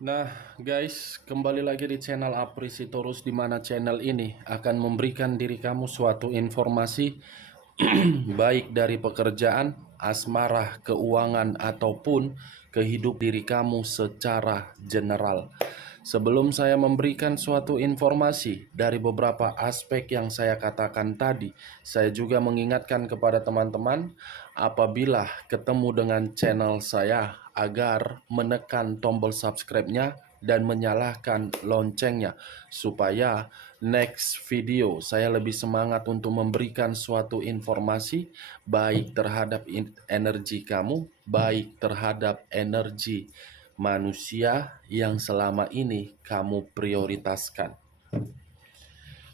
Nah, guys, kembali lagi di channel Aprisitorus, di mana channel ini akan memberikan diri kamu suatu informasi baik dari pekerjaan, asmara, keuangan, ataupun kehidupan diri kamu secara general. Sebelum saya memberikan suatu informasi dari beberapa aspek yang saya katakan tadi, saya juga mengingatkan kepada teman-teman apabila ketemu dengan channel saya agar menekan tombol subscribe-nya dan menyalakan loncengnya supaya next video saya lebih semangat untuk memberikan suatu informasi baik terhadap energi kamu, baik terhadap energi manusia yang selama ini kamu prioritaskan.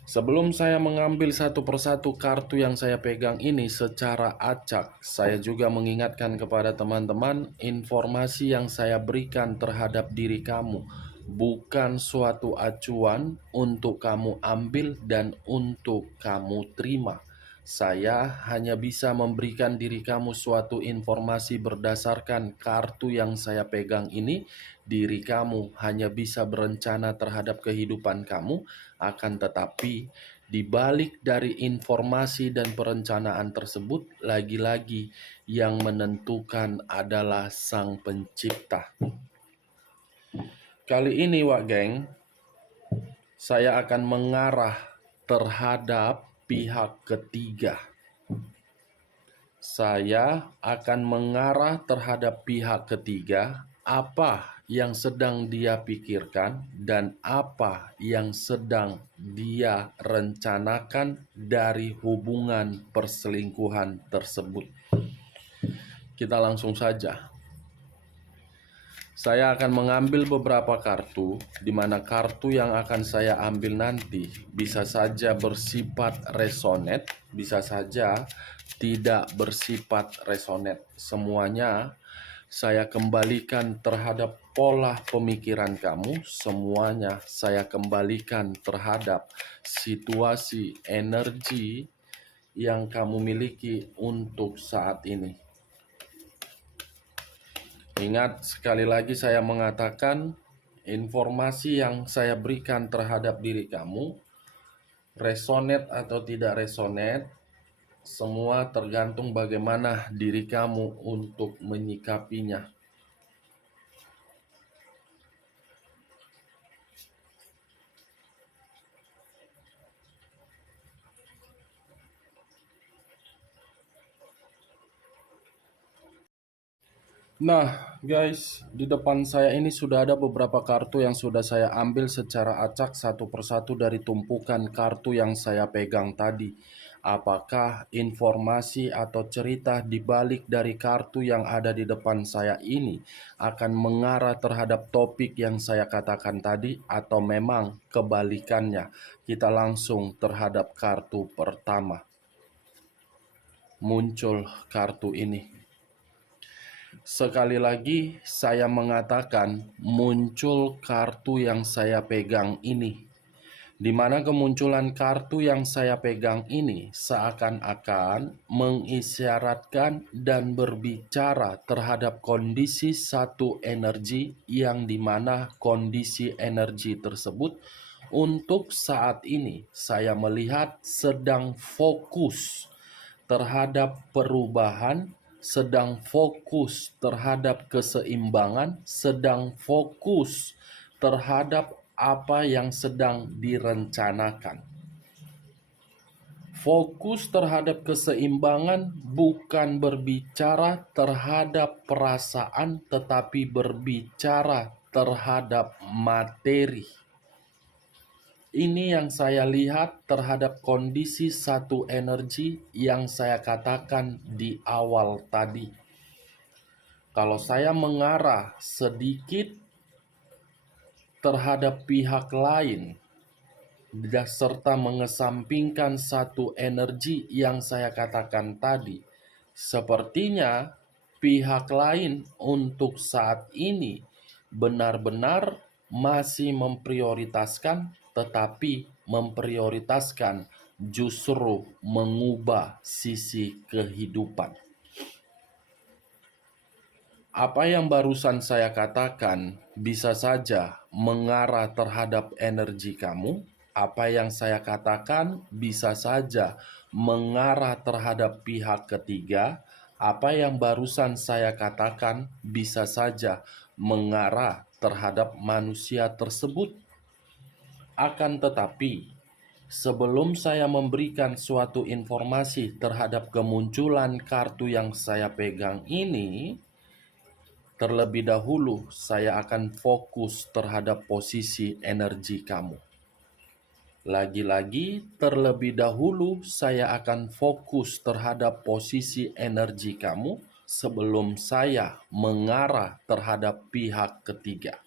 Sebelum saya mengambil satu persatu kartu yang saya pegang ini secara acak, saya juga mengingatkan kepada teman-teman informasi yang saya berikan terhadap diri kamu bukan suatu acuan untuk kamu ambil dan untuk kamu terima. Saya hanya bisa memberikan diri kamu suatu informasi berdasarkan kartu yang saya pegang ini. Diri kamu hanya bisa berencana terhadap kehidupan kamu, akan tetapi di balik dari informasi dan perencanaan tersebut, lagi-lagi yang menentukan adalah Sang Pencipta. Kali ini, Wak Geng, saya akan mengarah terhadap pihak ketiga. Saya akan mengarah terhadap pihak ketiga, apa yang sedang dia pikirkan dan apa yang sedang dia rencanakan dari hubungan perselingkuhan tersebut. Kita langsung saja. Saya akan mengambil beberapa kartu, di mana kartu yang akan saya ambil nanti bisa saja bersifat resonate, bisa saja tidak bersifat resonate. Semuanya saya kembalikan terhadap pola pemikiran kamu, semuanya saya kembalikan terhadap situasi energi yang kamu miliki untuk saat ini. Ingat, sekali lagi saya mengatakan informasi yang saya berikan terhadap diri kamu, resonate atau tidak resonate, semua tergantung bagaimana diri kamu untuk menyikapinya. Nah, guys, di depan saya ini sudah ada beberapa kartu yang sudah saya ambil secara acak satu persatu dari tumpukan kartu yang saya pegang tadi. Apakah informasi atau cerita di balik dari kartu yang ada di depan saya ini akan mengarah terhadap topik yang saya katakan tadi, atau memang kebalikannya? Kita langsung terhadap kartu pertama. Muncul kartu ini. Sekali lagi saya mengatakan muncul kartu yang saya pegang ini, di mana kemunculan kartu yang saya pegang ini seakan-akan mengisyaratkan dan berbicara terhadap kondisi satu energi, yang dimana kondisi energi tersebut untuk saat ini saya melihat sedang fokus terhadap perubahan, sedang fokus terhadap keseimbangan, sedang fokus terhadap apa yang sedang direncanakan. Fokus terhadap keseimbangan bukan berbicara terhadap perasaan, tetapi berbicara terhadap materi. Ini yang saya lihat terhadap kondisi satu energi yang saya katakan di awal tadi. Kalau saya mengarah sedikit terhadap pihak lain, serta mengesampingkan satu energi yang saya katakan tadi, sepertinya pihak lain untuk saat ini benar-benar masih memprioritaskan, tetapi memprioritaskan justru mengubah sisi kehidupan. Apa yang barusan saya katakan bisa saja mengarah terhadap energi kamu. Apa yang saya katakan bisa saja mengarah terhadap pihak ketiga. Apa yang barusan saya katakan bisa saja mengarah terhadap manusia tersebut. Akan tetapi, sebelum saya memberikan suatu informasi terhadap kemunculan kartu yang saya pegang ini, terlebih dahulu, saya akan fokus terhadap posisi energi kamu. Lagi-lagi, terlebih dahulu, saya akan fokus terhadap posisi energi kamu sebelum saya mengarah terhadap pihak ketiga.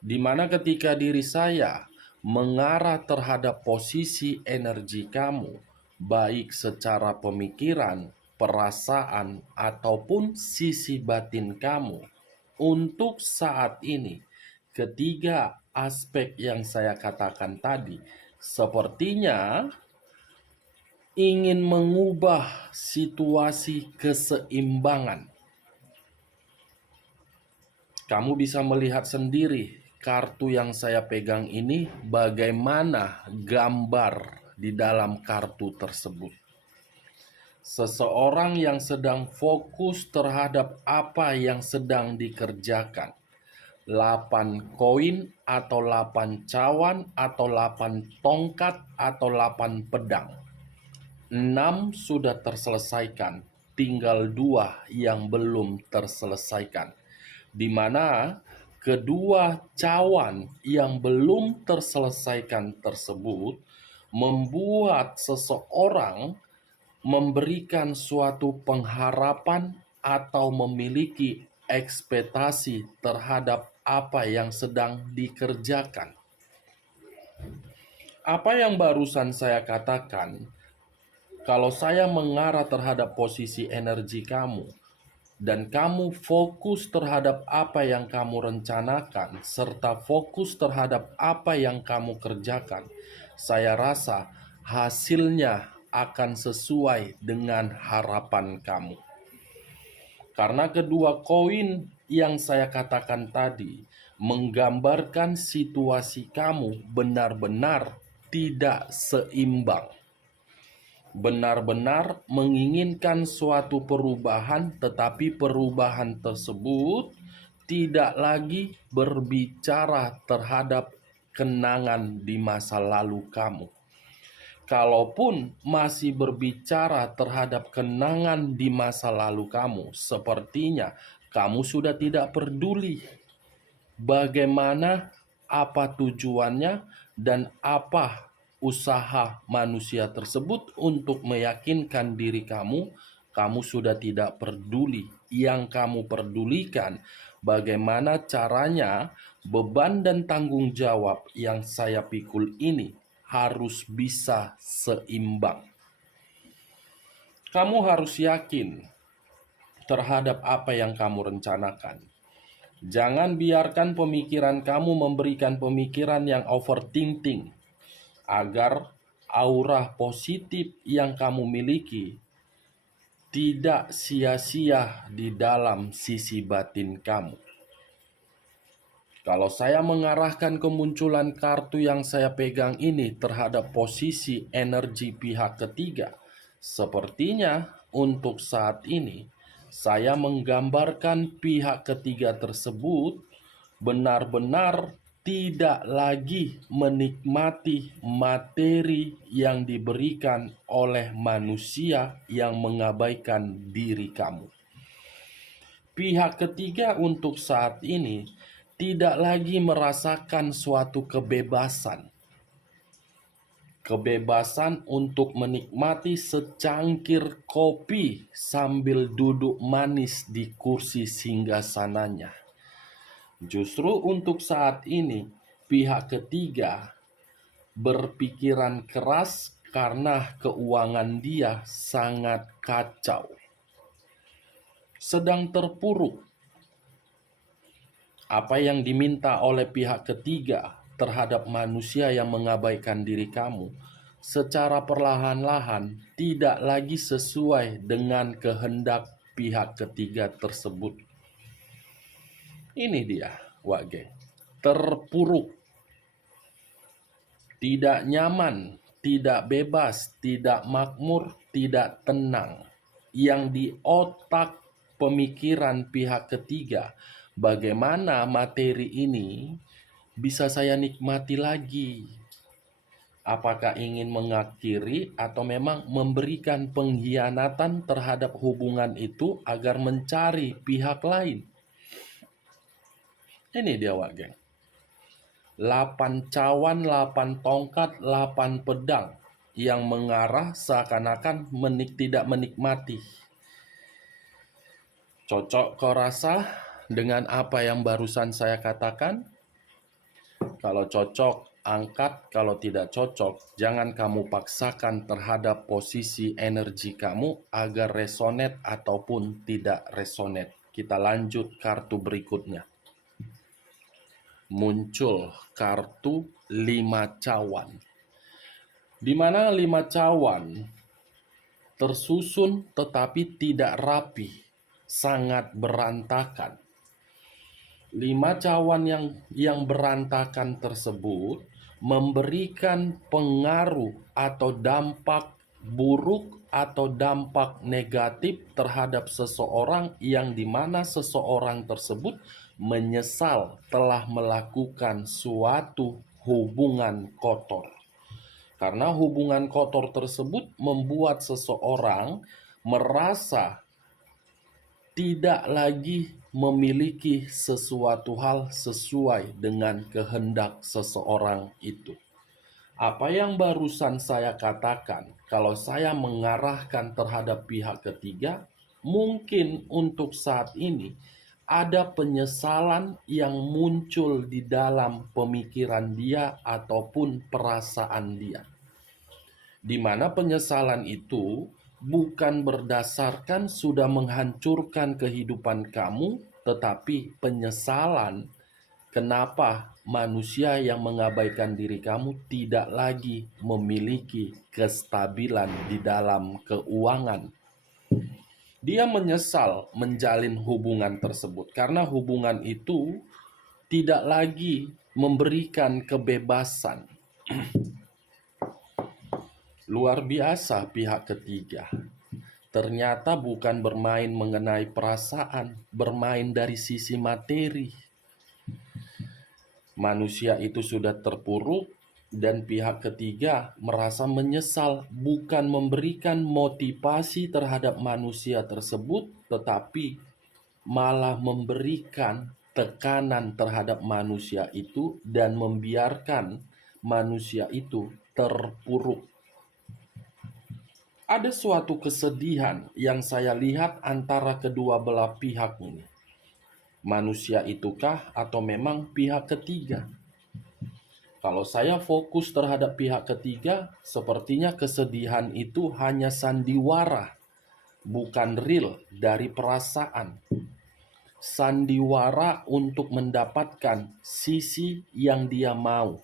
Di mana ketika diri saya mengarah terhadap posisi energi kamu, baik secara pemikiran, perasaan, ataupun sisi batin kamu, untuk saat ini, ketiga aspek yang saya katakan tadi, sepertinya ingin mengubah situasi keseimbangan. Kamu bisa melihat sendiri kartu yang saya pegang ini, bagaimana gambar di dalam kartu tersebut. Seseorang yang sedang fokus terhadap apa yang sedang dikerjakan. 8 koin atau 8 cawan atau 8 tongkat atau 8 pedang. 6 sudah terselesaikan, tinggal 2 yang belum terselesaikan. Di mana kedua cawan yang belum terselesaikan tersebut membuat seseorang memberikan suatu pengharapan atau memiliki ekspektasi terhadap apa yang sedang dikerjakan. Apa yang barusan saya katakan, kalau saya mengarah terhadap posisi energi kamu, dan kamu fokus terhadap apa yang kamu rencanakan, serta fokus terhadap apa yang kamu kerjakan, saya rasa hasilnya akan sesuai dengan harapan kamu. Karena kedua koin yang saya katakan tadi menggambarkan situasi kamu benar-benar tidak seimbang, benar-benar menginginkan suatu perubahan, tetapi perubahan tersebut tidak lagi berbicara terhadap kenangan di masa lalu kamu. Kalaupun masih berbicara terhadap kenangan di masa lalu kamu, sepertinya kamu sudah tidak peduli bagaimana, apa tujuannya, dan apa usaha manusia tersebut untuk meyakinkan diri kamu. Kamu sudah tidak peduli. Yang kamu pedulikan bagaimana caranya beban dan tanggung jawab yang saya pikul ini harus bisa seimbang. Kamu harus yakin terhadap apa yang kamu rencanakan. Jangan biarkan pemikiran kamu memberikan pemikiran yang overthinking, agar aura positif yang kamu miliki tidak sia-sia di dalam sisi batin kamu. Kalau saya mengarahkan kemunculan kartu yang saya pegang ini terhadap posisi energi pihak ketiga, sepertinya untuk saat ini saya menggambarkan pihak ketiga tersebut benar-benar tidak lagi menikmati materi yang diberikan oleh manusia yang mengabaikan diri kamu. Pihak ketiga untuk saat ini tidak lagi merasakan suatu kebebasan. Kebebasan untuk menikmati secangkir kopi sambil duduk manis di kursi singgasananya. Justru untuk saat ini, pihak ketiga berpikiran keras karena keuangan dia sangat kacau, sedang terpuruk. Apa yang diminta oleh pihak ketiga terhadap manusia yang mengabaikan diri kamu secara perlahan-lahan tidak lagi sesuai dengan kehendak pihak ketiga tersebut. Ini dia, Wak Geng. Terpuruk, tidak nyaman, tidak bebas, tidak makmur, tidak tenang. Yang di otak pemikiran pihak ketiga, bagaimana materi ini bisa saya nikmati lagi? Apakah ingin mengakhiri atau memang memberikan pengkhianatan terhadap hubungan itu agar mencari pihak lain? Ini dia, Wak Geng. 8 cawan, 8 tongkat, 8 pedang yang mengarah seakan-akan tidak menikmati. Cocok kau rasa dengan apa yang barusan saya katakan? Kalau cocok, angkat. Kalau tidak cocok, jangan kamu paksakan terhadap posisi energi kamu agar resonate ataupun tidak resonate. Kita lanjut kartu berikutnya. Muncul kartu 5 cawan. Di mana 5 cawan tersusun tetapi tidak rapi, sangat berantakan. 5 cawan yang berantakan tersebut memberikan pengaruh atau dampak buruk atau dampak negatif terhadap seseorang yang dimana seseorang tersebut menyesal telah melakukan suatu hubungan kotor. Karena hubungan kotor tersebut membuat seseorang merasa tidak lagi memiliki sesuatu hal sesuai dengan kehendak seseorang itu. Apa yang barusan saya katakan, kalau saya mengarahkan terhadap pihak ketiga, mungkin untuk saat ini ada penyesalan yang muncul di dalam pemikiran dia ataupun perasaan dia. Di mana penyesalan itu bukan berdasarkan sudah menghancurkan kehidupan kamu, tetapi penyesalan kenapa manusia yang mengabaikan diri kamu tidak lagi memiliki kestabilan di dalam keuangan. Dia menyesal menjalin hubungan tersebut karena hubungan itu tidak lagi memberikan kebebasan. Luar biasa pihak ketiga. Ternyata bukan bermain mengenai perasaan, bermain dari sisi materi. Manusia itu sudah terpuruk dan pihak ketiga merasa menyesal, bukan memberikan motivasi terhadap manusia tersebut, tetapi malah memberikan tekanan terhadap manusia itu dan membiarkan manusia itu terpuruk. Ada suatu kesedihan yang saya lihat antara kedua belah pihak ini. Manusia itukah atau memang pihak ketiga? Kalau saya fokus terhadap pihak ketiga, sepertinya kesedihan itu hanya sandiwara, bukan real dari perasaan. Sandiwara untuk mendapatkan sisi yang dia mau.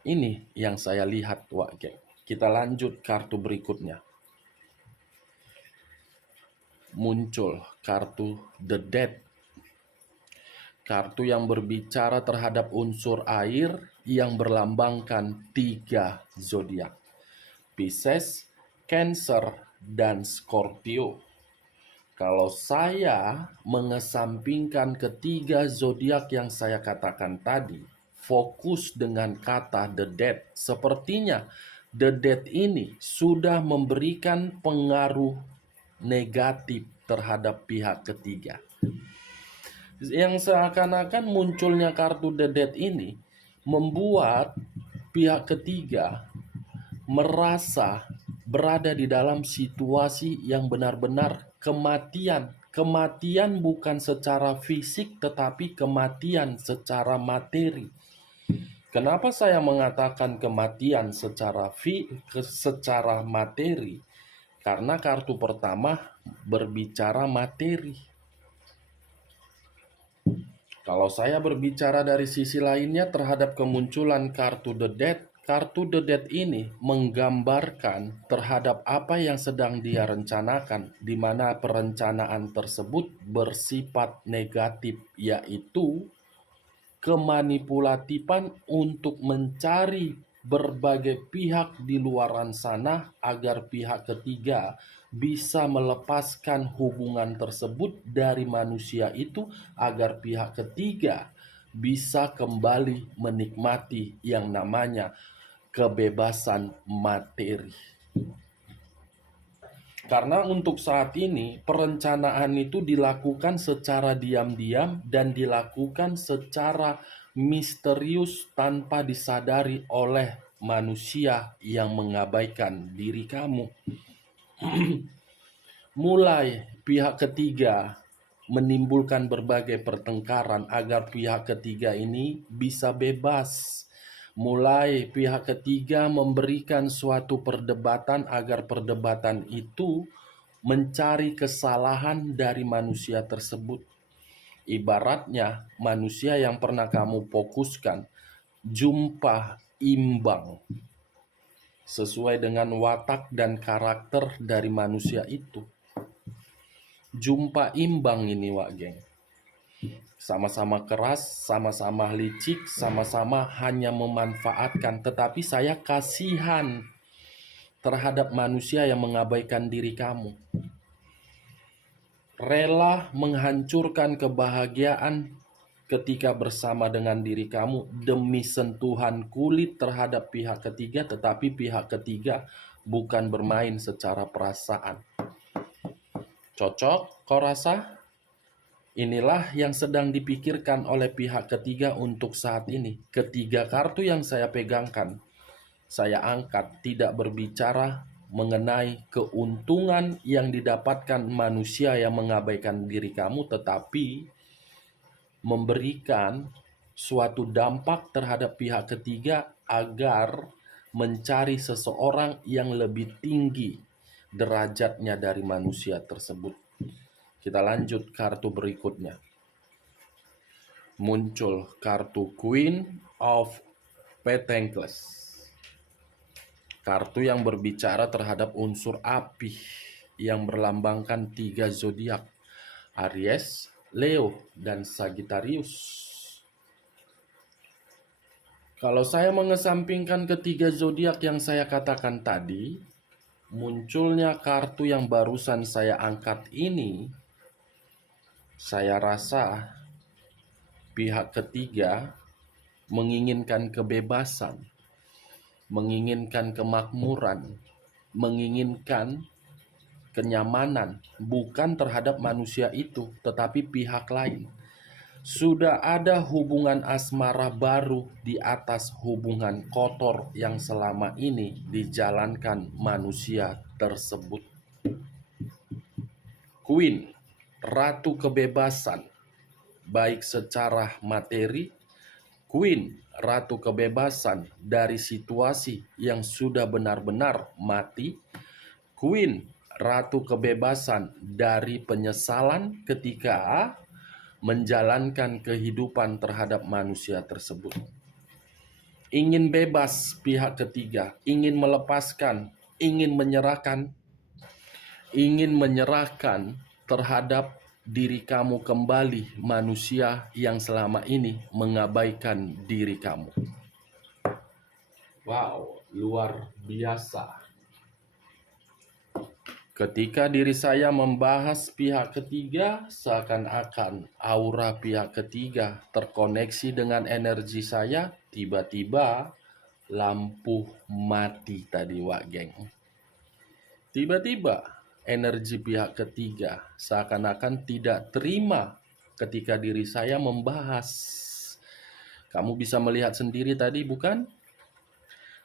Ini yang saya lihat, Wak Geng. Kita lanjut kartu berikutnya. Muncul kartu The Dead. Kartu yang berbicara terhadap unsur air yang berlambangkan 3 zodiak. Pisces, Cancer, dan Scorpio. Kalau saya mengesampingkan ketiga zodiak yang saya katakan tadi, fokus dengan kata The Dead, sepertinya The Dead ini sudah memberikan pengaruh negatif terhadap pihak ketiga. Yang seakan-akan munculnya kartu The Dead ini membuat pihak ketiga merasa berada di dalam situasi yang benar-benar kematian. Kematian bukan secara fisik tetapi kematian secara materi. Kenapa saya mengatakan kematian secara materi? Karena kartu pertama berbicara materi. Kalau saya berbicara dari sisi lainnya terhadap kemunculan kartu The Dead, Kartu The Death ini menggambarkan terhadap apa yang sedang dia rencanakan, di mana perencanaan tersebut bersifat negatif, yaitu kemanipulatifan untuk mencari berbagai pihak di luaran sana agar pihak ketiga bisa melepaskan hubungan tersebut dari manusia itu, agar pihak ketiga bisa kembali menikmati yang namanya kebebasan materi. Karena untuk saat ini perencanaan itu dilakukan secara diam-diam dan dilakukan secara misterius tanpa disadari oleh manusia yang mengabaikan diri kamu. Mulai pihak ketiga menimbulkan berbagai pertengkaran agar pihak ketiga ini bisa bebas. Mulai pihak ketiga memberikan suatu perdebatan agar perdebatan itu mencari kesalahan dari manusia tersebut. Ibaratnya manusia yang pernah kamu fokuskan, jumpa imbang sesuai dengan watak dan karakter dari manusia itu. Jumpa imbang ini, Wak Geng. Sama-sama keras, sama-sama licik, sama-sama hanya memanfaatkan. Tetapi saya kasihan terhadap manusia yang mengabaikan diri kamu. Rela menghancurkan kebahagiaan ketika bersama dengan diri kamu demi sentuhan kulit terhadap pihak ketiga, tetapi pihak ketiga bukan bermain secara perasaan. Cocok, kau rasa? Inilah yang sedang dipikirkan oleh pihak ketiga untuk saat ini. Ketiga kartu yang saya pegangkan, saya angkat tidak berbicara mengenai keuntungan yang didapatkan manusia yang mengabaikan diri kamu, tetapi memberikan suatu dampak terhadap pihak ketiga agar mencari seseorang yang lebih tinggi derajatnya dari manusia tersebut. Kita lanjut kartu berikutnya. Muncul kartu Queen of Pentacles. Kartu yang berbicara terhadap unsur api yang berlambangkan 3 zodiak, Aries, Leo, dan Sagittarius. Kalau saya mengesampingkan ketiga zodiak yang saya katakan tadi, munculnya kartu yang barusan saya angkat ini, saya rasa pihak ketiga menginginkan kebebasan, menginginkan kemakmuran, menginginkan kenyamanan, bukan terhadap manusia itu, tetapi pihak lain. Sudah ada hubungan asmara baru di atas hubungan kotor yang selama ini dijalankan manusia tersebut. Queen, ratu kebebasan, baik secara materi. Queen, ratu kebebasan dari situasi yang sudah benar-benar mati. Queen, ratu kebebasan dari penyesalan ketika menjalankan kehidupan terhadap manusia tersebut. Ingin bebas pihak ketiga, ingin melepaskan, ingin menyerahkan terhadap diri kamu kembali, manusia yang selama ini mengabaikan diri kamu. Wow, luar biasa. Ketika diri saya membahas pihak ketiga, seakan-akan aura pihak ketiga terkoneksi dengan energi saya, tiba-tiba lampu mati tadi, Wak Geng. Tiba-tiba energi pihak ketiga seakan-akan tidak terima ketika diri saya membahas. Kamu bisa melihat sendiri tadi, bukan?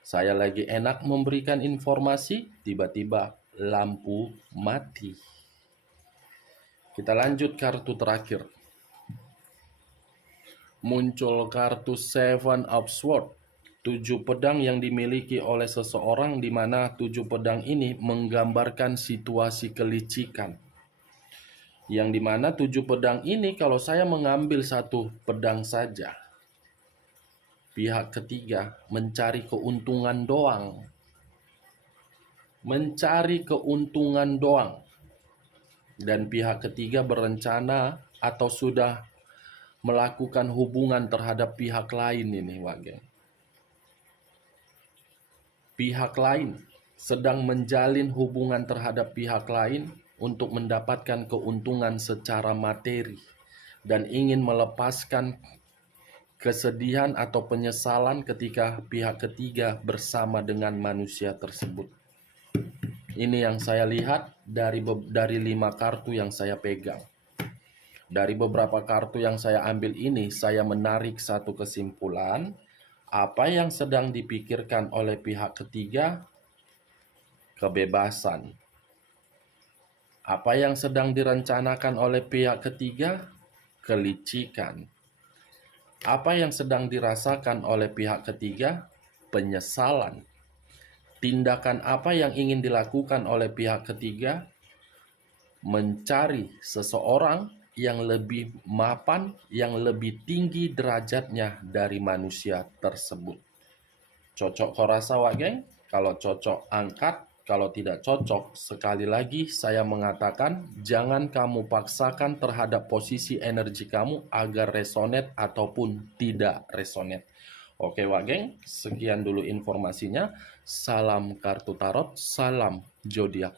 Saya lagi enak memberikan informasi, tiba-tiba lampu mati. Kita lanjut kartu terakhir. Muncul kartu Seven of Swords, 7 pedang yang dimiliki oleh seseorang, di mana 7 pedang ini menggambarkan situasi kelicikan. Yang di mana 7 pedang ini, kalau saya mengambil 1 pedang saja, pihak ketiga mencari keuntungan doang. Mencari keuntungan doang. Dan pihak ketiga berencana atau sudah melakukan hubungan terhadap pihak lain ini, Wak Geng. Pihak lain sedang menjalin hubungan terhadap pihak lain untuk mendapatkan keuntungan secara materi dan ingin melepaskan kesedihan atau penyesalan ketika pihak ketiga bersama dengan manusia tersebut. Ini yang saya lihat dari 5 kartu yang saya pegang. Dari beberapa kartu yang saya ambil ini, saya menarik satu kesimpulan. Apa yang sedang dipikirkan oleh pihak ketiga? Kebebasan. Apa yang sedang direncanakan oleh pihak ketiga? Kelicikan. Apa yang sedang dirasakan oleh pihak ketiga? Penyesalan. Tindakan apa yang ingin dilakukan oleh pihak ketiga? Mencari seseorang yang lebih mapan, yang lebih tinggi derajatnya dari manusia tersebut. Cocok kau rasa, Wak Geng? Kalau cocok, angkat. Kalau tidak cocok, sekali lagi saya mengatakan, jangan kamu paksakan terhadap posisi energi kamu agar resonate ataupun tidak resonate. Oke, Wak Geng, sekian dulu informasinya. Salam kartu tarot, salam zodiak.